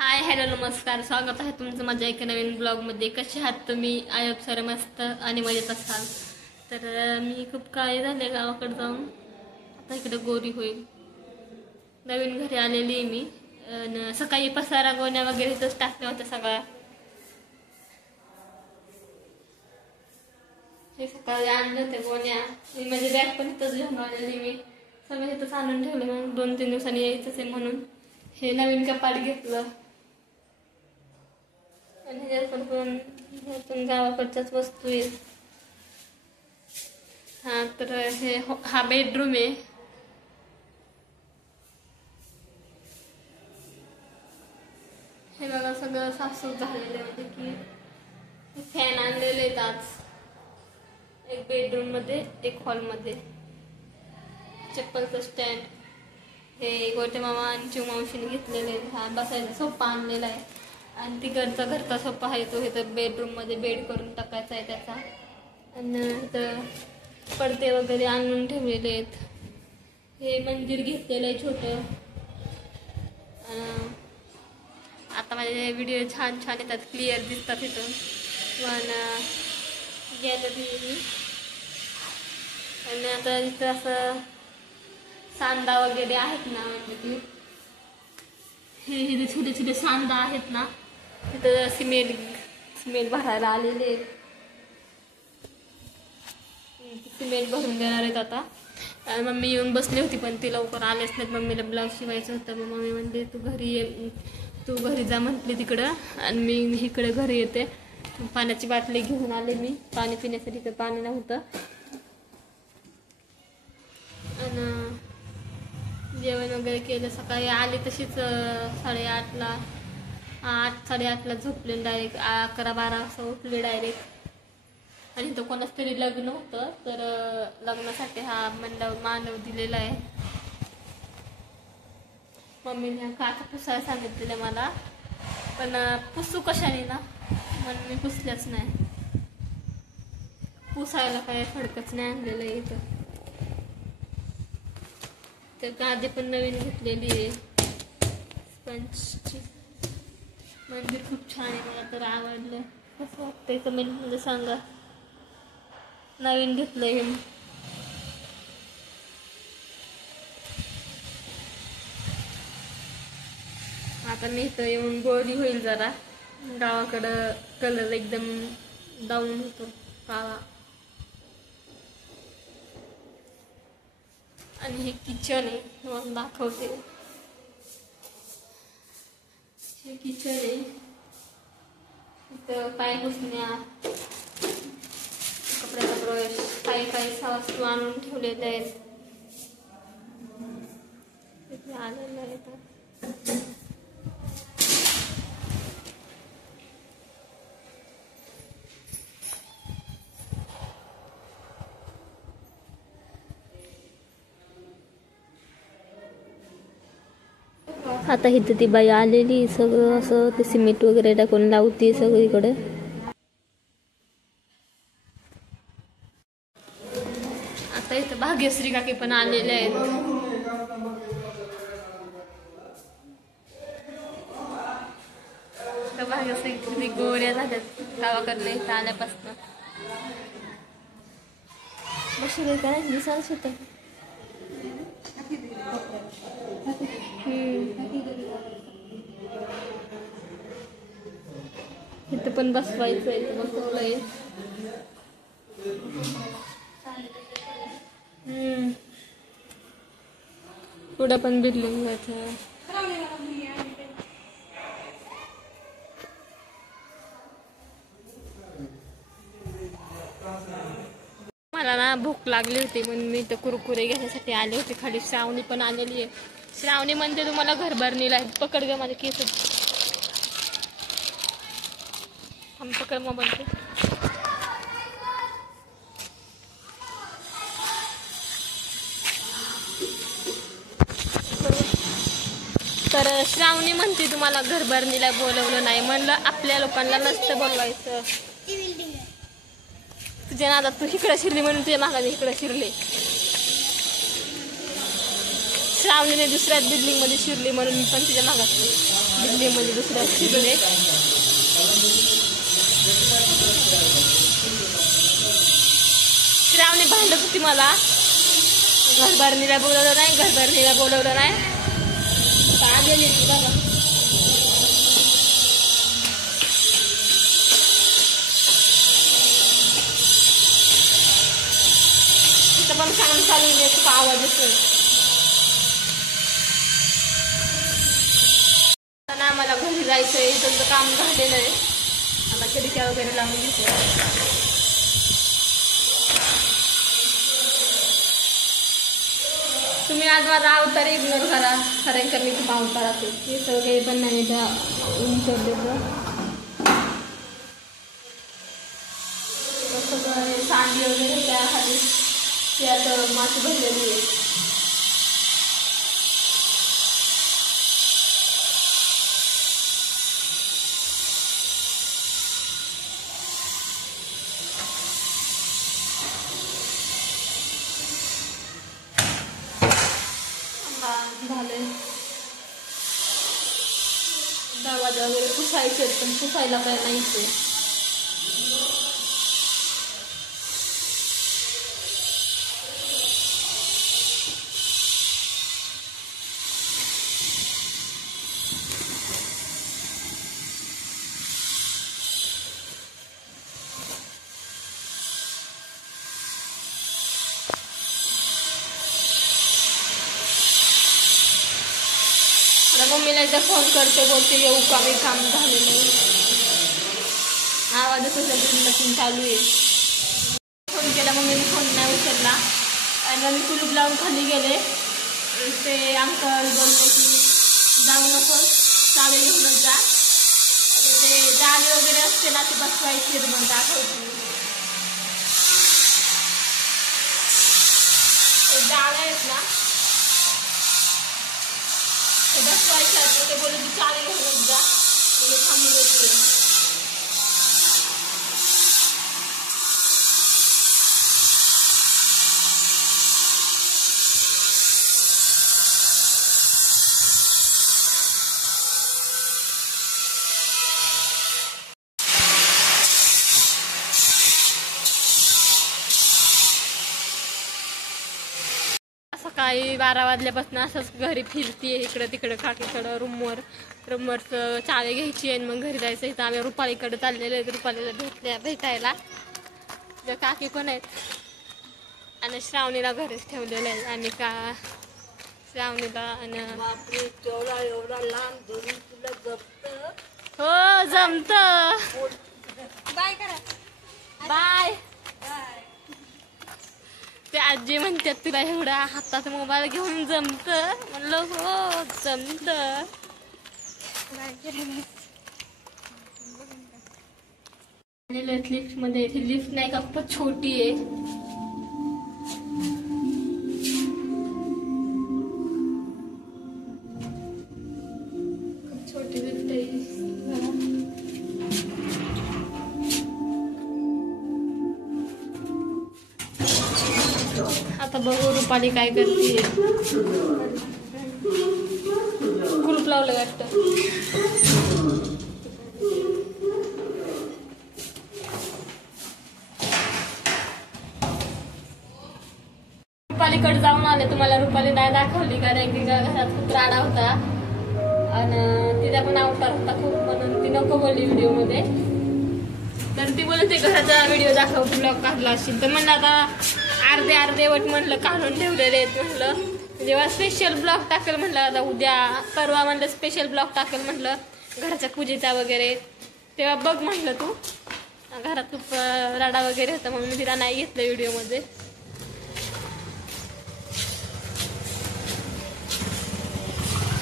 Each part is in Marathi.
हाय हॅलो नमस्कार, स्वागत आहे तुमचं माझ्या एका नवीन ब्लॉगमध्ये. कसे आहात तुम्ही? आयोग सर मस्त आणि मजेत असाल तर. मी खूप काळी झाले गावाकडे जाऊन, आता इकडे गोरी होईल. नवीन घरी आलेली आहे मी. सकाळी पसारा गोण्या वगैरे इथंच टाकल्या होत्या सगळ्या. हे सकाळी आणले होते गोण्या. मी माझी बॅग पण इथंच घेऊन आलेली. मी सगळं इथंच आणून ठेवले, मग 2-3 दिवसांनी यायचंच आहे म्हणून हे नवीन कपाट घेतलं. आणि ह्यातून गावाकडच्याच वस्तू आहेत. तर हा बेडरूम आहे. हे बघा सगळं साफसूफ झालेलं आहे, म्हणजे की फॅन आणलेले आहेत आज. एक बेडरूम मध्ये, एक हॉल मध्ये. चप्पलचं स्टँड हे गोटे मामा आणि चिवमावशीने घेतलेले. हा बसायचा सोफा आणलेला आहे. आणि तिकडचा घरचा सोफा आहे तो इथं बेडरूम मध्ये बेड करून टाकायचा आहे त्याचा. आणि इथं पडदे वगैरे आणून ठेवलेले आहेत. हे मंदिर घेतलेलं आहे छोटं. आता माझे व्हिडिओ छान येतात, क्लिअर दिसतात इथून. पण गॅलरी आणि आता इथं असं सांदा वगैरे आहेत ना, म्हणजे हे छोटे छोटे सांदा आहेत ना, तिथं सिमेंट भरायला आलेले आहेत. सिमेंट भरून देणार आहेत आता. मम्मी येऊन बसली होती पण ती लवकर आलेच नाहीत. मम्मीला ब्लाऊज शिवायचं होतं. मग मम्मी म्हणते तू घरी जा म्हटली तिकडं, आणि मी इकडे घरी येते. पाण्याची बाटली घेऊन आले मी पाणी पिण्यासाठी, तर पाणी नव्हतं. आणि जेवण वगैरे केलं. सकाळी आले तशीच 8:30ला झोपले. डायरेक्ट 11-12 वाजता उठले डायरेक्ट. आणि तो कोणाच तरी लग्न होतं, तर लग्नासाठी हा मानव दिलेला आहे. मम्मीने काचा पुसायला सांगितलेलं मला, पण पुसू कशाने ना, म्हणून मी पुसल्याच नाही. पुसायला काय फडकच नाही आणलेलं आहे इथं. तर गादी पण नवीन घेतलेली आहे स्पंजची. मंदिर खूप छान आहे, मला तर आवडलं. कसं वाटतंय कमेंटमध्ये सांगा. नवीन घेतलंय हे. आता मी इथं येऊन गोरी होईल जरा. गावाकडं कलर एकदम डाऊन होतो काळा. आणि हे किचन आहे, मला दाखवते. हे किचन आहे. इथं पाय पुसण्या, कपड्याचा ब्रश, काही वस्तू आणून ठेवलेल्या आहेत. इथे आलेलं आहे तर. आता इथं ती बाई आलेली, सगळं असं ते सिमेंट वगैरे टाकून लावते सगळीकडे. आता इथं भाग्यश्री काकी पण आलेले आहेत. भाग्यश्री गोऱ्या झाल्यात गावाकडनं इथं आल्यापासून. बसले काय दिसायच होतं. इथं पण बसवायचं आहे, बसवलंय. पुढं पण बिल्डिंग आहे. मला ना भूक लागली होती म्हणून मी तर कुरकुरे घेण्यासाठी आले होते खाली. श्रावणी पण आलेली आहे. श्रावणी म्हणते तुम्हाला घरभरणीला पकड ग माझे केस. हम पकड मोबाईल. तर श्रावणी म्हणते तुम्हाला घरभरणीला बोलवलं नाही. म्हणलं आपल्या लोकांना नसतं बोलवायचं. तुझ्या नादात तू इकडं शिरली म्हणून तुझ्या मागाने इकडं शिरले. श्रावणीने दुसऱ्या बिल्डिंग मध्ये शिरली म्हणून मी पण तिच्या मागात. दिल्लीमध्ये दुसऱ्या तिकडे. श्रावणी भांडत होती मला, घरभरणीला बोलवलं नाही, घरभरणीला बोलवलं नाही. काय गेली बघा. तिथं पण काम चालू आहे, खूप आवाज येतोय. आता मला घरी जायचंय, त्यांचं काम झालेलं आहे. आता खिडक्या वगैरे लावून घेतल्या. तुम्ही आज माझा अवतार इग्नोर करा, कारण का मी खूप अवतार असेल. हे सगळे पण नाही त्या सगळं सांडी वगैरे त्या खाली त्यात माती भरलेली आहे. झालंय दरवाजा वगैरे पुसायचे, पण पुसायला काय नाहीच आहे. मम्मीला एकदा फोन करते, बोलते येऊ का, मी काम झालेलं आहे. आवाजच होता चालू आहे. फोन केला, मम्मीने फोन नाही उचलला आणि मी कुलूप लावून खाली गेले. ते अंकल बोलले की जाऊ नको, चावी घेऊनच जा. ते जाळी वगैरे असते ना, ती बसवायची मग दाखवायची. ते जाळ आहेत ना, ते बसवायचं असतं. ते बोलले तू चावी घेऊनच जा, बोलले थांबू देते. सकाळी 12 वाजल्यापासून असंच घरी फिरतीये, इकडं तिकडं काकीकडं रूमवरचं चावी घ्यायची आणि मग घरी जायचं. इथं आम्ही रुपालीकडे चाललेलो आहे, रुपालीला भेटायला. त्या काकी पण आहेत आणि श्रावणीला घरीच ठेवलेलं आहे. आणि का श्रावणीला आणि एवढा लहान धरून तुला जमत? हो जमत. बाय करा, बाय. ते आजी म्हणतात तुला एवढा हातात मोबाईल घेऊन जमत? म्हणलं हो जमत. लिफ्ट मध्ये लिफ्ट नाही का, खूप छोटी आहे. खूप छोटी लिफ्ट आहे. आता बघू रुपाली काय करते. कुलूप लावलं वाटतं. रुपालीकडे जाऊन आले. तुम्हाला रुपाली नाही दाखवली कारण की घरात खूप राडा होता आणि तिला पण अवतार होता खूप, म्हणून ती नको बोलली व्हिडिओ मध्ये. तर ती बोलते घराचा व्हिडिओ दाखव, ब्लॉग काढला असेल तर. म्हणलं आता अर्धे वट म्हणलं काढून ठेवलेले आहेत. म्हणलं जेव्हा स्पेशल ब्लॉग टाकेल, म्हणलं आता उद्या परवा म्हणलं स्पेशल ब्लॉग टाकेल म्हणलं घराच्या पूजेचा वगैरे, तेव्हा बघ म्हणलं तू. घरात खूप राडा वगैरे होता म्हणून मी तिला नाही घेतलं व्हिडिओमध्ये.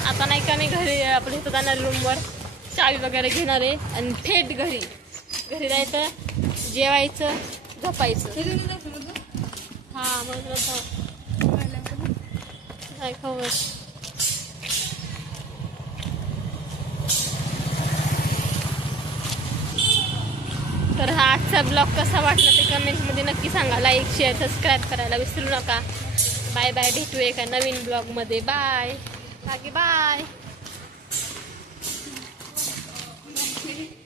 आता नाही का मी घरी आपण इथं जाणार रूमवर, चावी वगैरे घेणार आहे आणि थेट घरी जायचं, जेवायचं, झोपायचं. हा मग काय खबर. तर हा आजचा ब्लॉग कसा वाटला ते कमेंटमध्ये नक्की सांगा. लाईक शेअर सबस्क्राईब करायला विसरू नका. बाय बाय, भेटू एका नवीन ब्लॉगमध्ये. Bye bye. आहे